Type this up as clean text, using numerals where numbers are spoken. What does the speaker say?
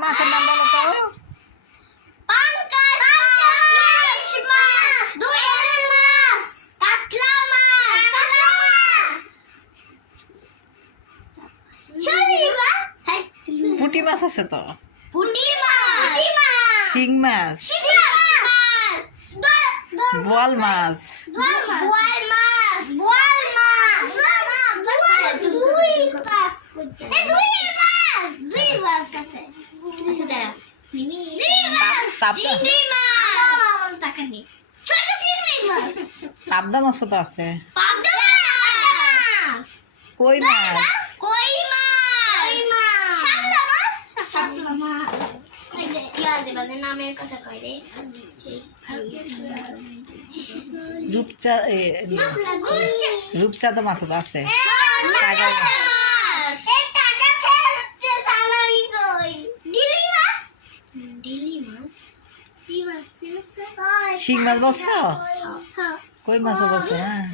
মাছের নাম বলো তো। পাঙ্গাস মাছ, ইলিশ মাছ, দইয়ের মাছ, কাতলা মাছ, চুরি মাছ, পুঁটি মাছ আছে তো, পুঁটি মাছ, শিং মাছ, শিং মাছ, বোয়াল মাছ, বোয়াল মাছ, বোয়াল মাছ, দুই মাছ, দুই মাছ আছে। আচ্ছা দাঁড়া, চিংড়ি মাছ, টাকা নেই, ছোট চিংড়ি মাছ, পাবদা মাছও তো আছে, পাবদা মাছ, কই মাছ, কই মাছ, শাপলা মাছ, শাপলা মাছ, ইয়াজে বাজে নামের কথা কই রে, রূপচা রূপচাঁদা মাছও তো আছে, সাগর মাছ। শিং মাছ বলছো, কই মাছও বলছো, হ্যাঁ।